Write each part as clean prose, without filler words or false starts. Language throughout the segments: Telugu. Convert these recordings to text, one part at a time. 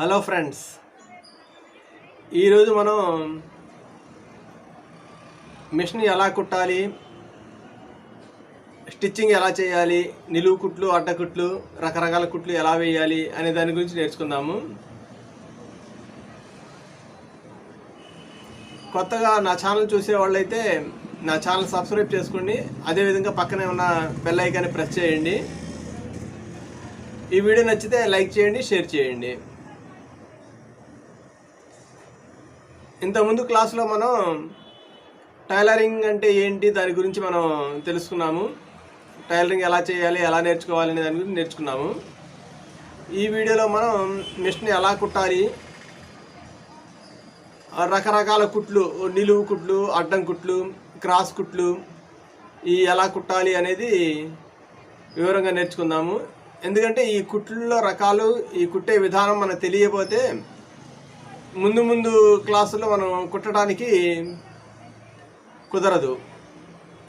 హలో ఫ్రెండ్స్, ఈరోజు మనం మిషన్ ఎలా కుట్టాలి, స్టిచ్చింగ్ ఎలా చేయాలి, నిలువు కుట్లు, అడ్డకుట్లు, రకరకాల కుట్లు ఎలా వేయాలి అనే దాని గురించి నేర్చుకుందాము. కొత్తగా నా ఛానల్ చూసే వాళ్ళైతే నా ఛానల్ సబ్స్క్రైబ్ చేసుకోండి. అదేవిధంగా పక్కనే ఉన్న బెల్ ఐకాన్ని ప్రెస్ చేయండి. ఈ వీడియో నచ్చితే లైక్ చేయండి, షేర్ చేయండి. ఇంతకుముందు క్లాస్లో మనం టైలరింగ్ అంటే ఏంటి దాని గురించి మనం తెలుసుకున్నాము. టైలరింగ్ ఎలా చేయాలి, ఎలా నేర్చుకోవాలి అనే దాని గురించి నేర్చుకున్నాము. ఈ వీడియోలో మనం మిషన్ ఎలా కుట్టాలి, రకరకాల కుట్లు, నిలువు కుట్లు, అడ్డం కుట్లు, క్రాస్ కుట్లు ఎలా కుట్టాలి అనేది వివరంగా నేర్చుకుందాము. ఎందుకంటే ఈ కుట్లలో రకాలు, ఈ కుట్టే విధానం మనకు తెలియకపోతే ముందు క్లాసుల్లో మనం కుట్టడానికి కుదరదు.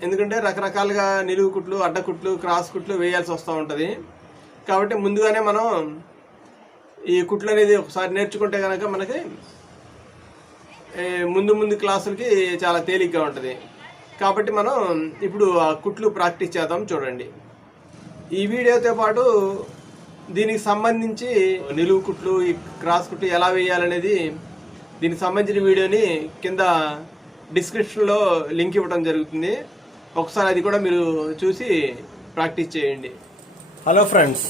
ఎందుకంటే రకరకాలుగా నిలువు కుట్లు, అడ్డకుట్లు, క్రాస్ కుట్లు వేయాల్సి వస్తూ ఉంటుంది. కాబట్టి ముందుగానే మనం ఈ కుట్లు అనేది ఒకసారి నేర్చుకుంటే కనుక మనకి ముందు క్లాసులకి చాలా తేలిగ్గా ఉంటుంది. కాబట్టి మనం ఇప్పుడు ఆ కుట్లు ప్రాక్టీస్ చేద్దాం. చూడండి, ఈ వీడియోతో పాటు దీనికి సంబంధించి నిలువు కుట్లు, ఈ క్రాస్ కుట్లు ఎలా వేయాలనేది దీనికి సంబంధించిన వీడియోని కింద డిస్క్రిప్షన్లో లింక్ ఇవ్వడం జరుగుతుంది. ఒకసారి అది కూడా మీరు చూసి ప్రాక్టీస్ చేయండి. హలో ఫ్రెండ్స్,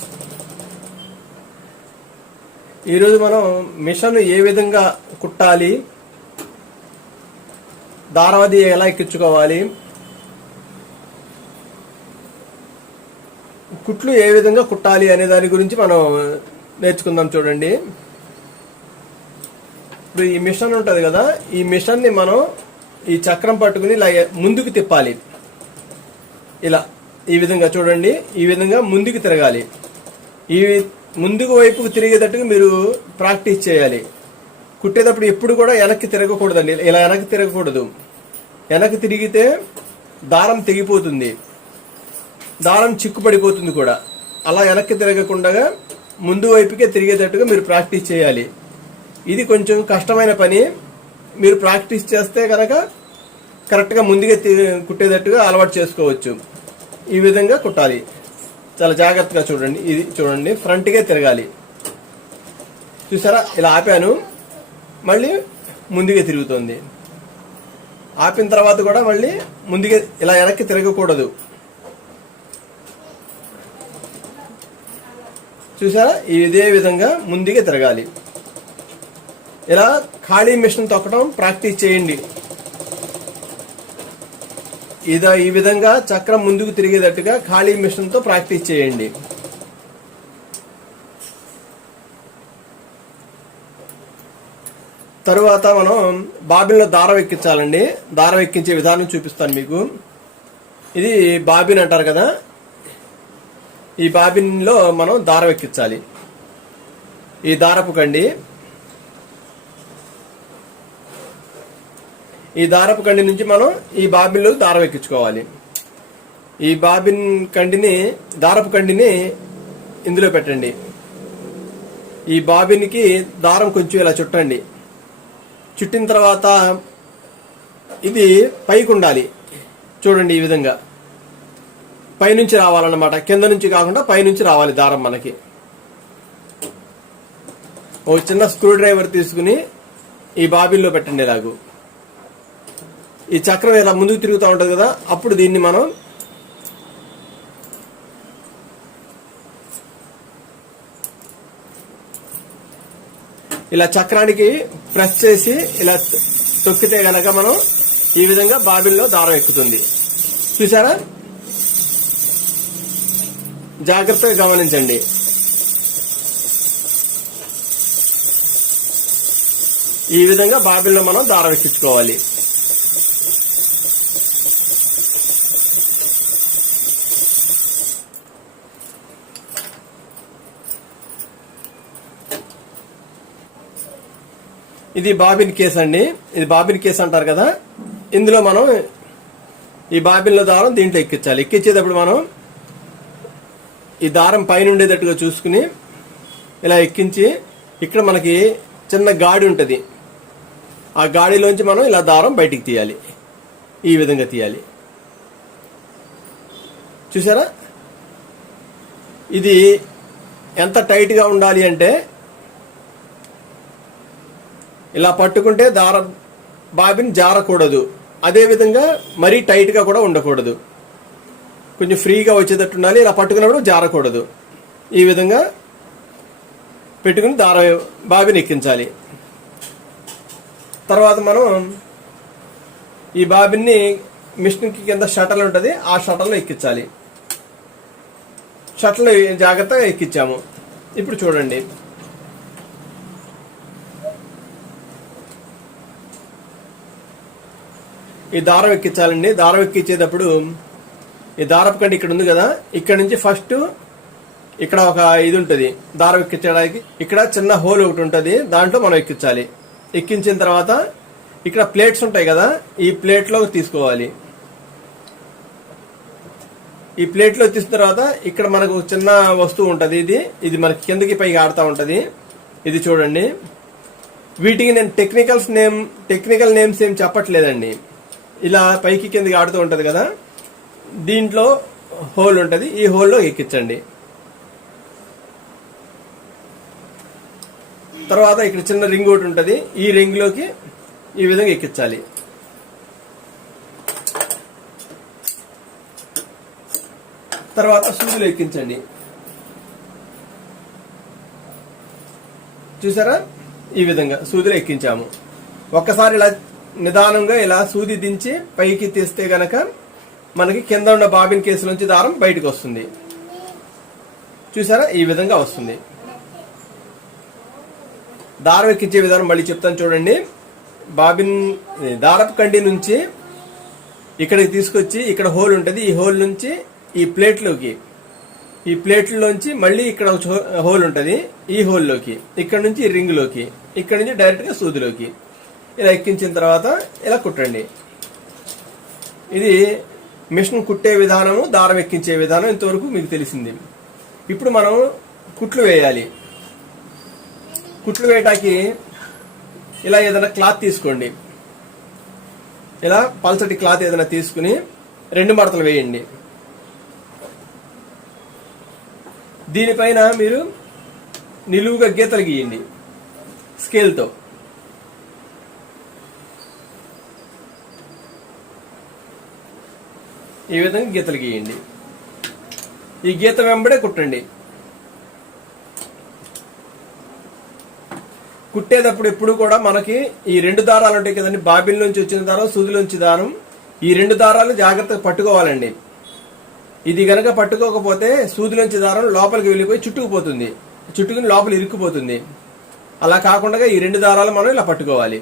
ఈరోజు మనం మిషన్ ఏ విధంగా కుట్టాలి, దారావది ఎలా ఎక్కించుకోవాలి, కుట్లు ఏ విధంగా కుట్టాలి అనే దాని గురించి మనం నేర్చుకుందాం. చూడండి, ఇప్పుడు ఈ మిషన్ ఉంటుంది కదా, ఈ మిషన్ని మనం ఈ చక్రం పట్టుకుని ఇలా ముందుకు తిప్పాలి. ఇలా ఈ విధంగా చూడండి, ఈ విధంగా ముందుకు తిరగాలి. ఈ ముందుకు వైపుకు తిరిగేటట్టుగా మీరు ప్రాక్టీస్ చేయాలి. కుట్టేటప్పుడు ఎప్పుడు కూడా వెనక్కి తిరగకూడదండి. ఇలా వెనక్కి తిరగకూడదు. వెనక్కి తిరిగితే దారం తెగిపోతుంది, దారం చిక్కుపడిపోతుంది కూడా. అలా వెనక్కి తిరగకుండా ముందు వైపుకే తిరిగేటట్టుగా మీరు ప్రాక్టీస్ చేయాలి. ఇది కొంచెం కష్టమైన పని. మీరు ప్రాక్టీస్ చేస్తే కనుక కరెక్ట్గా ముందుగా కుట్టేటట్టుగా అలవాటు చేసుకోవచ్చు. ఈ విధంగా కుట్టాలి. చాలా జాగ్రత్తగా చూడండి. ఇది చూడండి, ఫ్రంట్గా తిరగాలి. చూసారా, ఇలా ఆపాను, మళ్ళీ ముందుగా తిరుగుతుంది. ఆపిన తర్వాత కూడా మళ్ళీ ముందుగా ఇలా వెనక్కి తిరగకూడదు. చూసారా, ఇదే విధంగా ముందుగా తిరగాలి. ఇలా ఖాళీ మిషన్ తొక్కడం ప్రాక్టీస్ చేయండి. ఈ విధంగా చక్రం ముందుకు తిరిగేటట్టుగా ఖాళీ మిషన్తో ప్రాక్టీస్ చేయండి. తరువాత మనం బాబిన్లో దారం ఎక్కించాలండి. దారం ఎక్కించే విధానం చూపిస్తాను మీకు. ఇది బాబిన్ అంటారు కదా, ఈ బాబిన్లో మనం దారం ఎక్కించాలి. ఈ దారపు కండి, ఈ దారపు కండి నుంచి మనం ఈ బాబిన్లో దారం ఎక్కించుకోవాలి. ఈ బాబిన్ కండిని, దారపు కండిని ఇందులో పెట్టండి. ఈ బాబిన్కి దారం కొంచెం ఇలా చుట్టండి. చుట్టిన తర్వాత ఇది పైకి ఉండాలి. చూడండి, ఈ విధంగా పైనుంచి రావాలన్నమాట. కింద నుంచి కాకుండా పైనుంచి రావాలి దారం మనకి. ఒక చిన్న స్క్రూ డ్రైవర్ తీసుకుని ఈ బాబిన్లో పెట్టండి. ఇలాగూ ఈ చక్రం ఇలా ముందుకు తిరుగుతూ ఉంటుంది కదా, అప్పుడు దీన్ని మనం ఇలా చక్రానికి ప్రెస్ చేసి ఇలా తొక్కితే గనక మనం ఈ విధంగా బాబిన్లో దారం ఎక్కుతుంది. చూసారా, జాగ్రత్తగా గమనించండి. ఈ విధంగా బాబిన్లో మనం దారం ఎక్కించుకోవాలి. ఇది బాబిన్ కేస్ అండి. ఇది బాబిన్ కేస్ అంటారు కదా. ఇందులో మనం ఈ బాబిన్లో దారం దీంట్లో ఎక్కించాలి. ఎక్కించేటప్పుడు మనం ఈ దారం పైన ఉండేటట్టుగా చూసుకుని ఇలా ఎక్కించి ఇక్కడ మనకి చిన్న గాడి ఉంటుంది. ఆ గాడిలోంచి మనం ఇలా దారం బయటికి తీయాలి. ఈ విధంగా తీయాలి. చూసారా? ఇది ఎంత టైట్గా ఉండాలి అంటే ఇలా పట్టుకుంటే బాబిన్ జారకూడదు. అదేవిధంగా మరీ టైట్గా కూడా ఉండకూడదు. కొంచెం ఫ్రీగా వచ్చేటట్టు ఉండాలి. ఇలా పట్టుకున్నప్పుడు జారకూడదు. ఈ విధంగా పెట్టుకుని బాబిన్ ఎక్కించాలి. తర్వాత మనం ఈ బాబిన్ని మిషన్కి కింద షటల్ ఉంటుంది. ఆ షటల్లో ఎక్కించాలి. షటల్ జాగ్రత్తగా ఎక్కించాము. ఇప్పుడు చూడండి, ఈ దారం ఎక్కించాలండి. దారం ఎక్కించేటప్పుడు ఈ దారపు కండి ఇక్కడ ఉంది కదా, ఇక్కడ నుంచి ఫస్ట్ ఇక్కడ ఒక ఇది ఉంటుంది దారం ఎక్కించడానికి. ఇక్కడ చిన్న హోల్ ఒకటి ఉంటుంది, దాంట్లో మనం ఎక్కించాలి. ఎక్కించిన తర్వాత ఇక్కడ ప్లేట్స్ ఉంటాయి కదా, ఈ ప్లేట్లో తీసుకోవాలి. ఈ ప్లేట్లో తీసిన తర్వాత ఇక్కడ మనకు చిన్న వస్తువు ఉంటుంది. ఇది మనకి కిందకి పైకి ఆడుతూ ఉంటుంది. ఇది చూడండి. వీటికి నేను టెక్నికల్ నేమ్స్ ఏం చెప్పట్లేదండి. ఇలా పైకి కిందకి ఆడుతూ ఉంటుంది కదా, దీంట్లో హోల్ ఉంటుంది. ఈ హోల్లో ఎక్కించండి. తర్వాత ఇక్కడ చిన్న రింగ్ ఒకటి ఉంటుంది. ఈ రింగ్లోకి ఈ విధంగా ఎక్కించాలి. తర్వాత సూదులు ఎక్కించండి. చూసారా? ఈ విధంగా సూదులు ఎక్కించాము. ఒక్కసారి ఇలా నిదానంగా ఇలా సూది దించి పైకి తీస్తే గనక మనకి కింద ఉన్న బాబిన్ కేసు నుంచి దారం బయటకు వస్తుంది. చూసారా? ఈ విధంగా వస్తుంది. దారం ఎక్కించే విధానం మళ్ళీ చెప్తాను చూడండి. బాబిన్ దారపు కండి నుంచి ఇక్కడికి తీసుకొచ్చి ఇక్కడ హోల్ ఉంటుంది. ఈ హోల్ నుంచి ఈ ప్లేట్లోంచి మళ్ళీ ఇక్కడ హోల్ ఉంటుంది. ఈ హోల్లోకి, ఇక్కడ నుంచి ఈ రింగ్లోకి, ఇక్కడ నుంచి డైరెక్ట్గా సూదిలోకి ఇలా ఎక్కించిన తర్వాత ఇలా కుట్టండి. ఇది మిషన్ కుట్టే విధానము, దారం ఎక్కించే విధానం ఇంతవరకు మీకు తెలిసింది. ఇప్పుడు మనం కుట్లు వేయాలి. కుట్లు వేయటానికి ఇలా ఏదైనా క్లాత్ తీసుకోండి. ఇలా పల్చటి క్లాత్ ఏదైనా తీసుకుని 2 మడతలు వేయండి. దీనిపైన మీరు నిలువుగా గీతలు గీయండి స్కేల్తో. ఈ విధంగా గీతలు గీయండి. ఈ గీత వెంబడే కుట్టండి. కుట్టేటప్పుడు ఎప్పుడు కూడా మనకి ఈ 2 దారాలు ఉంటాయి కదండి, బాబిన్ నుంచి వచ్చిన దారం, సూదిలోంచి దారం. ఈ 2 దారాలు జాగ్రత్తగా పట్టుకోవాలండి. ఇది గనక పట్టుకోకపోతే సూదిలోంచి దారం లోపలికి వెళ్ళిపోయి చుట్టుకుని లోపల ఇరుక్కుపోతుంది. అలా కాకుండా ఈ 2 దారాలు మనం ఇలా పట్టుకోవాలి.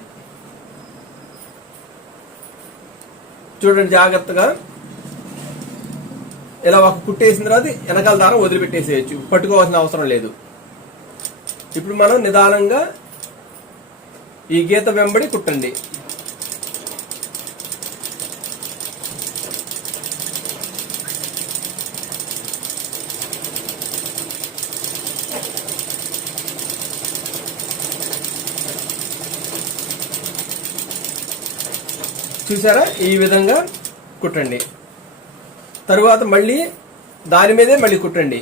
చూడండి జాగ్రత్తగా. ఇలా ఒక కుట్టేసిన తర్వాత వెనకాల దారం వదిలిపెట్టేసేయచ్చు, పట్టుకోవాల్సిన అవసరం లేదు. ఇప్పుడు మనం నిదానంగా ఈ గీత వెంబడి కుట్టండి. చూసారా? ఈ విధంగా కుట్టండి. తరువాత మళ్ళీ దాని మీదే మళ్ళీ కుట్టండి.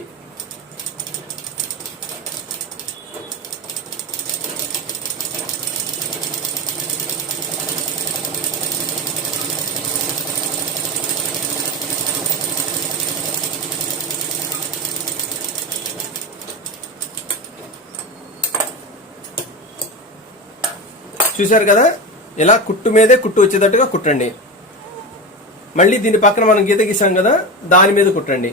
చూశారు కదా? ఇలా కుట్టు మీదే కుట్టు వచ్చేటట్టుగా కుట్టండి. మళ్ళీ దీని పక్కన మనం గీత గీసాం కదా, దాని మీద కుట్టండి.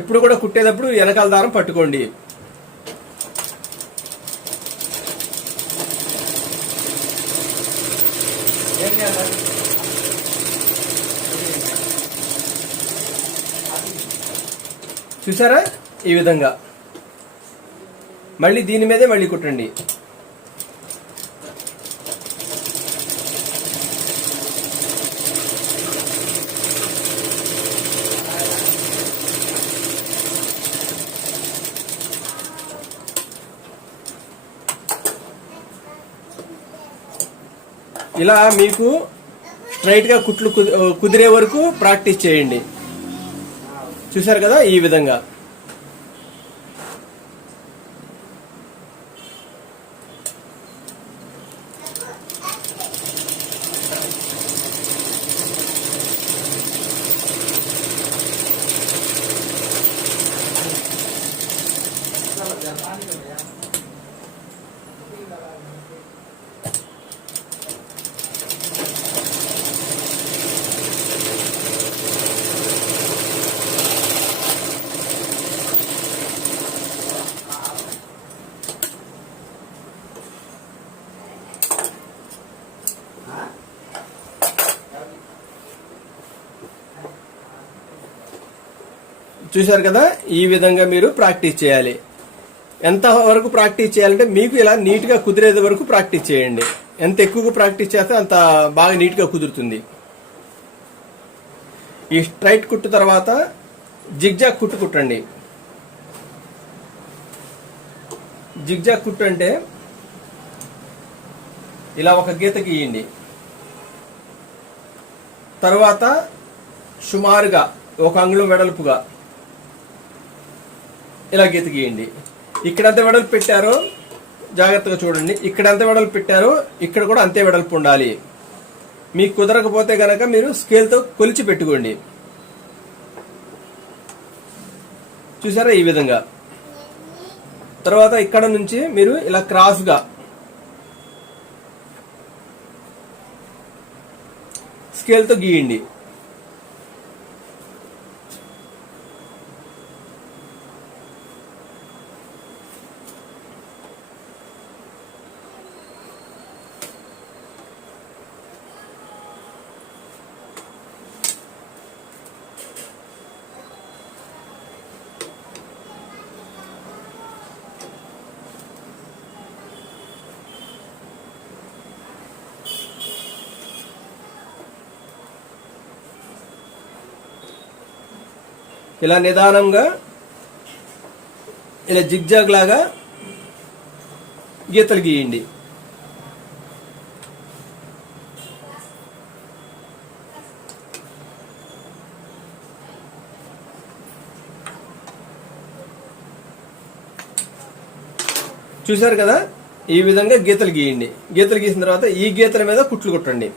ఎప్పుడు కూడా కుట్టేటప్పుడు వెనకాల దారం పట్టుకోండి. చూసారా? ఈ విధంగా మళ్ళీ దీని మీదే మళ్ళీ కుట్టండి. ఇలా మీకు స్ట్రైట్గా కుట్లు కుదిరే వరకు ప్రాక్టీస్ చేయండి. చూసారు కదా ఈ విధంగా. చూశారు కదా ఈ విధంగా మీరు ప్రాక్టీస్ చేయాలి. ఎంత వరకు ప్రాక్టీస్ చేయాలంటే మీకు ఇలా నీట్గా కుదిరేది వరకు ప్రాక్టీస్ చేయండి. ఎంత ఎక్కువగా ప్రాక్టీస్ చేస్తే అంత బాగా నీట్గా కుదురుతుంది. ఈ స్ట్రైట్ కుట్టు తర్వాత జిగ్జాగ్ కుట్టు కుట్టండి. జిగ్జాగ్ కుట్టు అంటే ఇలా ఒక గీత గీయండి. తర్వాత సుమారుగా 1 అంగుళం వెడల్పుగా ఇలా గీత గీయండి. ఇక్కడ ఎంత వెడల్పు పెట్టారో జాగ్రత్తగా చూడండి. ఇక్కడ ఎంత వెడల్పు పెట్టారో ఇక్కడ కూడా అంతే వెడల్పు ఉండాలి. మీకు కుదరకపోతే గనక మీరు స్కేల్తో కొలిచి పెట్టుకోండి. చూసారా ఈ విధంగా. తర్వాత ఇక్కడ నుంచి మీరు ఇలా క్రాస్గా స్కేల్తో గీయండి. ఇలా నిదానంగా ఇలా జిగ్జాగ్ లాగా గీతలు గీయండి. చూశారు కదా ఈ విధంగా గీతలు గీయండి. గీతలు గీసిన తర్వాత ఈ గీతల మీద కుట్లు కుట్టండి.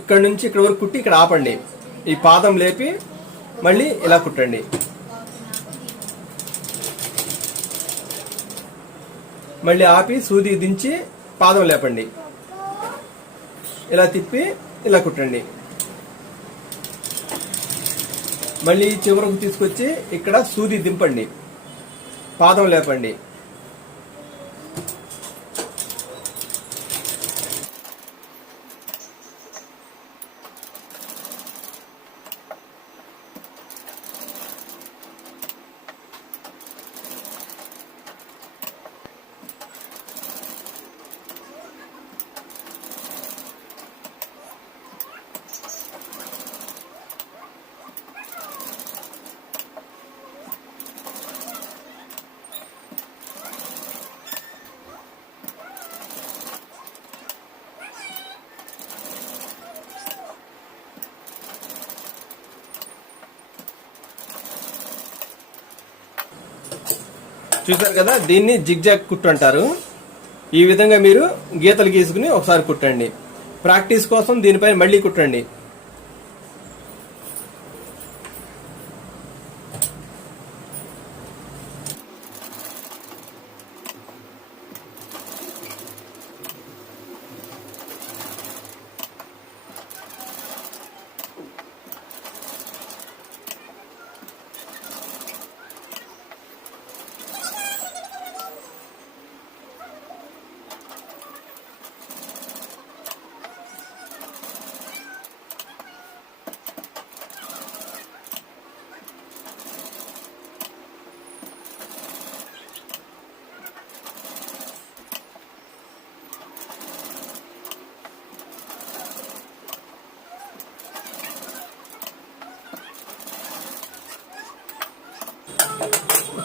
ఇక్కడ నుంచి ఇక్కడ వరకు కుట్టి ఇక్కడ ఆపండి. ఈ పాదం లేపి మళ్ళీ ఇలా కుట్టండి. మళ్ళీ ఆపి సూది దించి పాదం లేపండి. ఇలా తిప్పి ఇలా కుట్టండి. మళ్ళీ చివరకు తీసుకొచ్చి ఇక్కడ సూది దింపండి, పాదం లేపండి. చూసారు కదా దీన్ని జిగ్జాగ్ కుట్టు అంటారు. ఈ విధంగా మీరు గీతలు గీసుకుని ఒకసారి కుట్టండి. ప్రాక్టీస్ కోసం దీనిపైన మళ్ళీ కుట్టండి.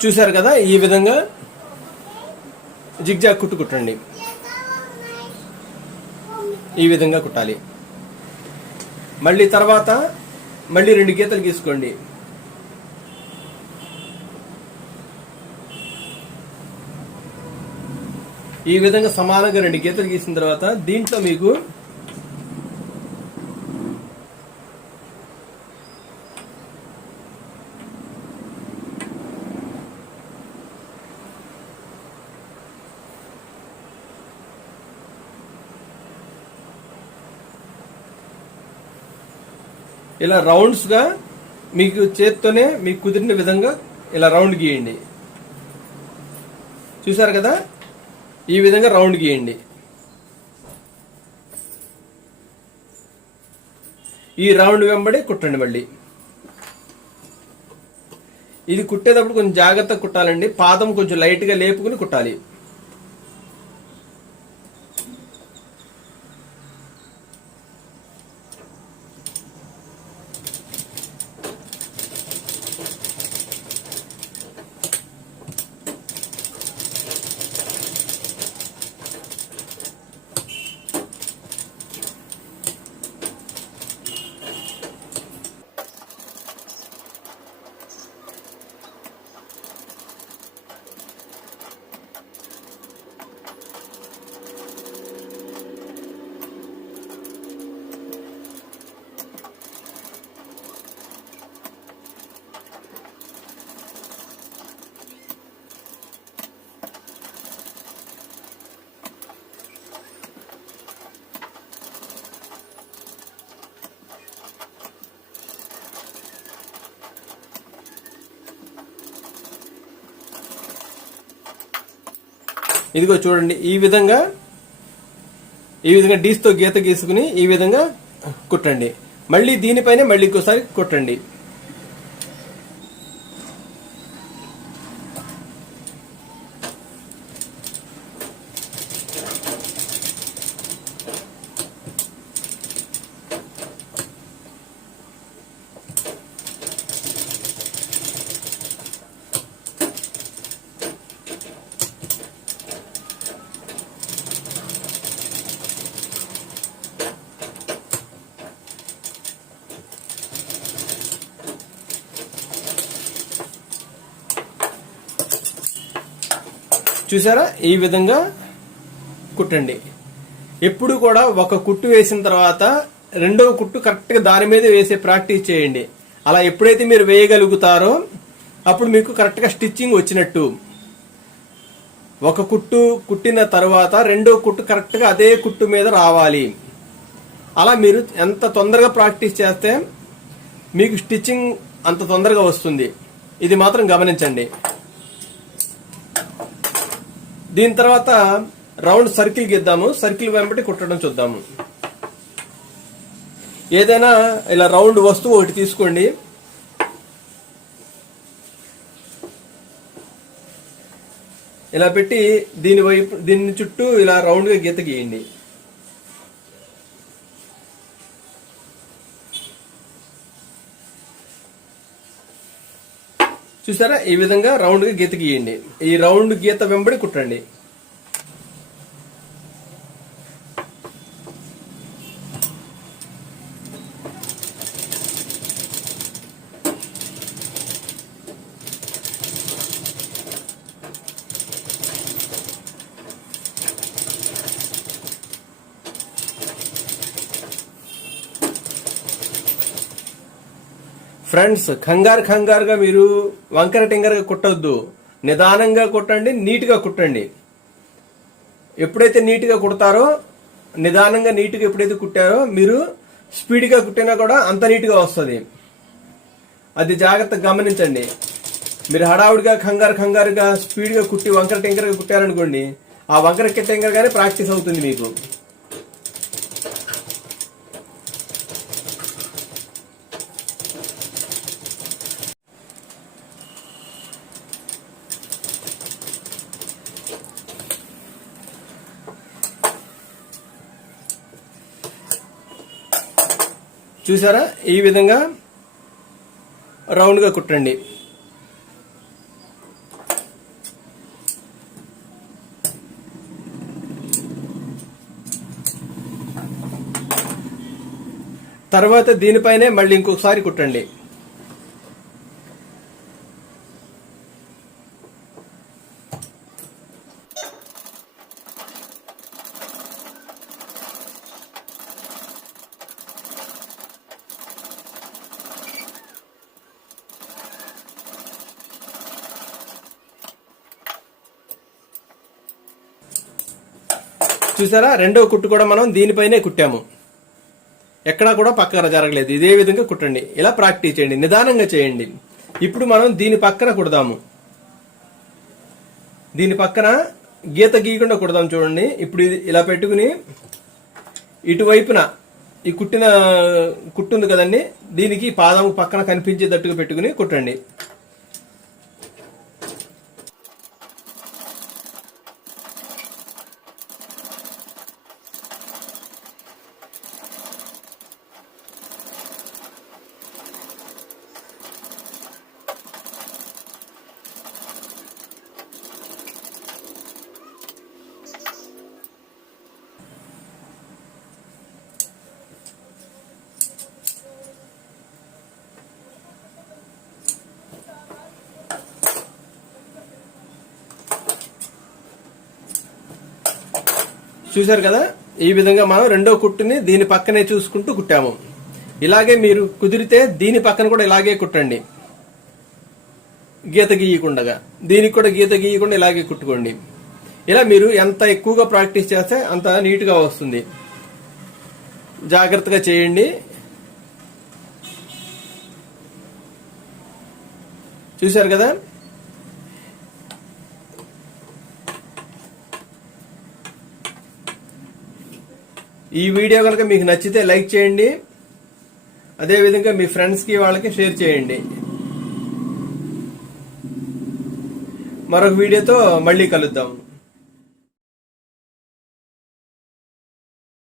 చూసారు కదా, ఈ విధంగా జిగ్జాగ్ కుట్టు కుట్టండి. ఈ విధంగా కుట్టాలి. మళ్ళీ తర్వాత మళ్ళీ 2 గీతలు గీసుకోండి. ఈ విధంగా సమానంగా 2 గీతలు గీసిన తర్వాత దీంట్లో మీకు ఇలా రౌండ్స్ గా మీకు చేత్తోనే మీకు కుదిరిన విధంగా ఇలా రౌండ్ గీయండి. చూసారు కదా, ఈ విధంగా రౌండ్ గీయండి. ఈ రౌండ్ వెంబడి కుట్టండి. మళ్ళీ ఇది కుట్టేటప్పుడు కొంచెం జాగ్రత్తగా కుట్టాలండి. పాదం కొంచెం లైట్ గా లేపుకుని కుట్టాలి. ఇదిగో చూడండి, ఈ విధంగా డీస్తో గీత గీసుకుని ఈ విధంగా కుట్టండి. మళ్ళీ దీనిపైన మళ్ళీ ఇంకోసారి కుట్టండి. చూసారా, ఈ విధంగా కుట్టండి. ఎప్పుడు కూడా ఒక కుట్టు వేసిన తర్వాత రెండవ కుట్టు కరెక్ట్ గా దాని మీద వేసే ప్రాక్టీస్ చేయండి. అలా ఎప్పుడైతే మీరు వేయగలుగుతారో అప్పుడు మీకు కరెక్ట్ గా స్టిచ్చింగ్ వచ్చినట్టు. ఒక కుట్టు కుట్టిన తర్వాత రెండో కుట్టు కరెక్ట్ గా అదే కుట్టు మీద రావాలి. అలా మీరు ఎంత తొందరగా ప్రాక్టీస్ చేస్తే మీకు స్టిచ్చింగ్ అంత తొందరగా వస్తుంది. ఇది మాత్రం గమనించండి. దీని తర్వాత రౌండ్ సర్కిల్ గీద్దాము. సర్కిల్ వెంబడి కుట్టడం చూద్దాము. ఏదైనా ఇలా రౌండ్ వస్తువు ఒకటి తీసుకోండి. ఇలా పెట్టి దీని చుట్టూ ఇలా రౌండ్ గా గీత గీయండి. చూసారా, ఈ విధంగా రౌండ్ గా గీత గీయండి. ఈ రౌండ్ గీత వెంబడి కుట్టండి. ఫ్రెండ్స్, కంగారుగా మీరు వంకర టింగర్గా కుట్టొద్దు. నిదానంగా కుట్టండి, నీట్గా కుట్టండి. ఎప్పుడైతే నీట్గా కుడతారో, నిదానంగా నీట్గా ఎప్పుడైతే కుట్టారో మీరు స్పీడ్గా కుట్టినా కూడా అంత నీట్గా వస్తుంది. అది జాగ్రత్తగా గమనించండి. మీరు హడావుడిగా కంగారుగా స్పీడ్గా కుట్టి వంకర టింకర్గా కుట్టారనుకోండి, ఆ వంకర టింకర్గానే ప్రాక్టీస్ అవుతుంది మీకు. చూసారా, ఈ విధంగా రౌండ్గా కుట్టండి. తర్వాత దీనిపైనే మళ్ళీ ఇంకొకసారి కుట్టండి. చూసారా, రెండో కుట్టు కూడా మనం దీనిపైనే కుట్టాము, ఎక్కడా కూడా పక్కన జరగలేదు. ఇదే విధంగా కుట్టండి. ఇలా ప్రాక్టీస్ చేయండి, నిదానంగా చేయండి. ఇప్పుడు మనం దీని పక్కన కుడదాము. దీని పక్కన గీత గీయకుండా కుడదాం. చూడండి, ఇప్పుడు ఇలా పెట్టుకుని ఇటువైపున ఈ కుట్టిన కుట్టు ఉంది కదండి, దీనికి పాదం పక్కన కనిపించేటట్టుగా పెట్టుకుని కుట్టండి. చూశారు కదా, ఈ విధంగా మనం రెండో కుట్టుని దీని పక్కనే చూసుకుంటూ కుట్టాము. ఇలాగే మీరు కుదిరితే దీని పక్కన కూడా ఇలాగే కుట్టండి, గీత గీయకుండా. దీనికి కూడా గీత గీయకుండా ఇలాగే కుట్టుకోండి. ఇలా మీరు ఎంత ఎక్కువగా ప్రాక్టీస్ చేస్తే అంత నీట్గా వస్తుంది. జాగ్రత్తగా చేయండి. చూశారు కదా, ఈ వీడియో కనుక మీకు నచ్చితే లైక్ చేయండి. అదేవిధంగా మీ ఫ్రెండ్స్కి వాళ్ళకి షేర్ చేయండి. మరొక వీడియోతో మళ్ళీ కలుద్దాం.